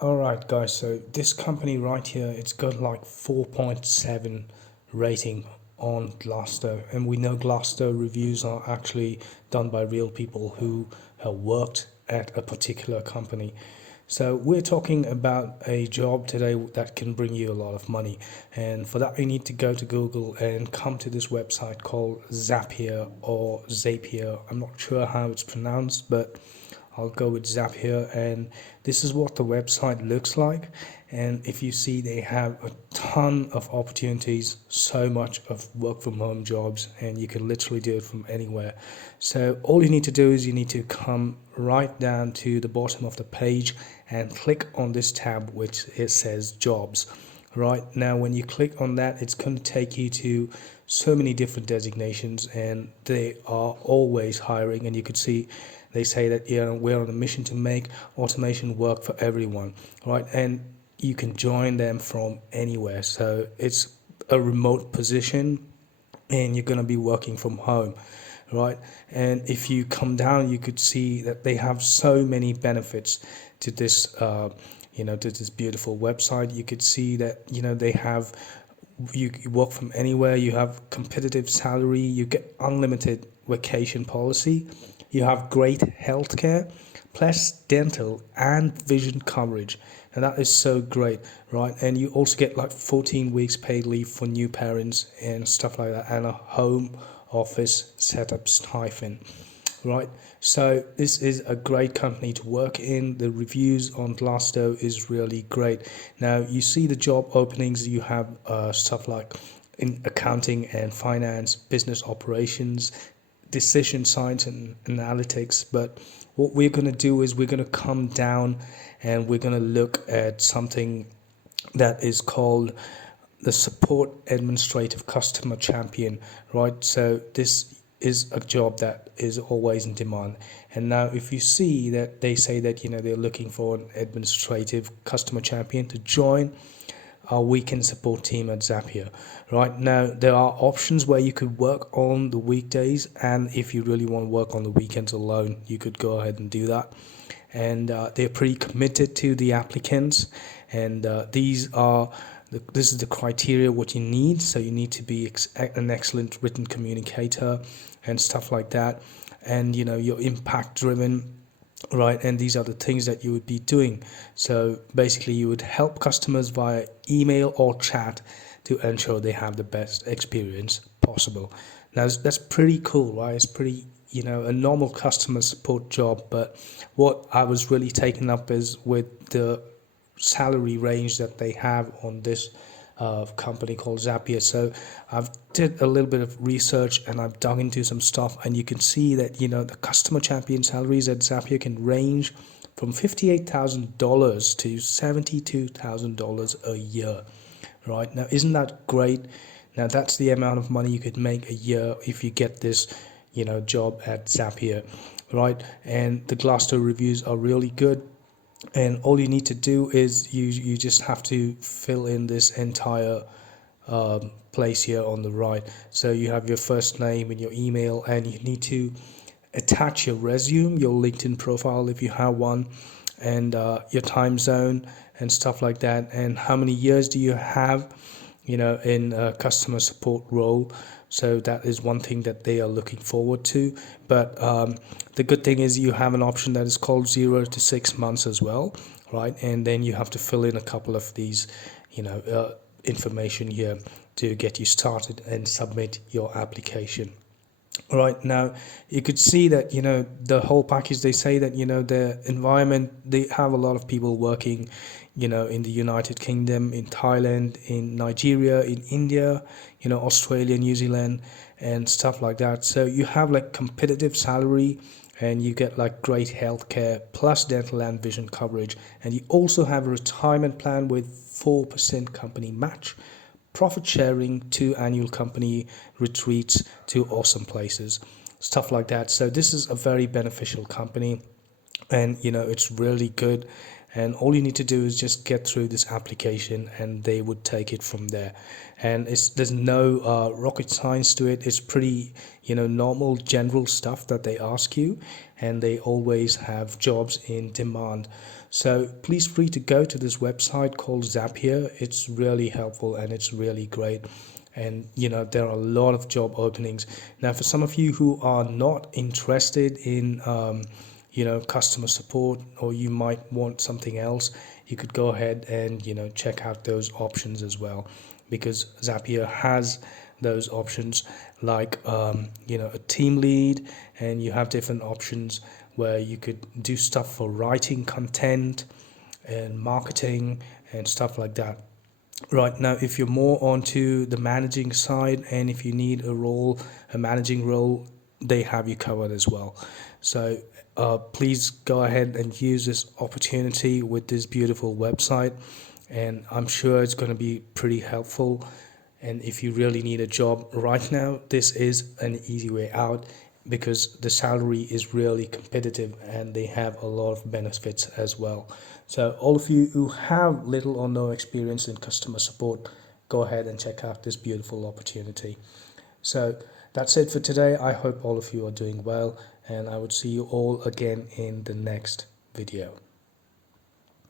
All right, guys. So this company right here, it's got like 4.7 rating on Glassdoor, and we know Glassdoor reviews are actually done by real people who have worked at a particular company. So we're talking about a job today that can bring you a lot of money, and for that you need to go to Google and come to this website called Zapier or Zapier. I'm not sure how it's pronounced, but I'll go with Zapier, and this is what the website looks like. And if you see, they have a ton of opportunities, so much of work from home jobs, and you can literally do it from anywhere. So all you need to do is you need to come right down to the bottom of the page and click on this tab which it says jobs. Right now, when you click on that, it's going to take you to so many different designations, and they are always hiring. And you could see they say that, we're on a mission to make automation work for everyone, right? And you can join them from anywhere. So it's a remote position, and you're going to be working from home, right? And if you come down, you could see that they have so many benefits to this to this beautiful website. You could see that they have, you work from anywhere, you have competitive salary, you get unlimited vacation policy, you have great healthcare, plus dental and vision coverage. And that is so great, right? And you also get like 14 weeks paid leave for new parents and stuff like that, and a home office setup stipend, right? So this is a great company to work in. The reviews on Glassdoor is really great. Now you see the job openings. You have stuff like in accounting and finance, business operations, decision science and analytics. But what we're going to do is we're going to come down and we're going to look at something that is called the support administrative customer champion, right? So this is a job that is always in demand. And now if you see that they say that they're looking for an administrative customer champion to join our weekend support team at Zapier. Right now, there are options where you could work on the weekdays, and if you really want to work on the weekends alone, you could go ahead and do that. And they're pretty committed to the applicants, and this is the criteria what you need. So you need to be an excellent written communicator and stuff like that, and you're impact driven, right? And these are the things that you would be doing. So basically you would help customers via email or chat to ensure they have the best experience possible. Now that's pretty cool, right? It's pretty, a normal customer support job, but what I was really taken up is with the salary range that they have on this company called Zapier. So I've did a little bit of research and I've dug into some stuff, and you can see that the customer champion salaries at Zapier can range from $58,000 to $72,000 a year. Right now, isn't that great? Now that's the amount of money you could make a year if you get this job at Zapier, right? And the Glassdoor reviews are really good, and all you need to do is you just have to fill in this entire place here on the right. So you have your first name and your email, and you need to attach your resume, your LinkedIn profile if you have one, and your time zone and stuff like that, and how many years do you have in a customer support role. So that is one thing that they are looking forward to. But the good thing is you have an option that is called 0 to 6 months as well, right? And then you have to fill in a couple of these, information here to get you started and submit your application. Right now, you could see that the whole package. They say that the environment. They have a lot of people working, in the United Kingdom, in Thailand, in Nigeria, in India, Australia, New Zealand, and stuff like that. So you have like competitive salary, and you get like great healthcare plus dental and vision coverage, and you also have a retirement plan with 4% company match, profit sharing, to annual company retreats to awesome places, stuff like that. So this is a very beneficial company, and it's really good. and all you need to do is just get through this application and they would take it from there. And there's no rocket science to it. It's pretty, normal general stuff that they ask you, and they always have jobs in demand. So please free to go to this website called Zapier. It's really helpful and it's really great. And there are a lot of job openings now. For some of you who are not interested in customer support, or you might want something else, you could go ahead and check out those options as well, because Zapier has those options, like a team lead, and you have different options where you could do stuff for writing content and marketing and stuff like that. Right now, if you're more onto the managing side, and if you need a managing role, they have you covered as well. So please go ahead and use this opportunity with this beautiful website, and I'm sure it's going to be pretty helpful. And if you really need a job right now, this is an easy way out, because the salary is really competitive and they have a lot of benefits as well. So all of you who have little or no experience in customer support, go ahead and check out this beautiful opportunity. So that's it for today. I hope all of you are doing well, and I would see you all again in the next video.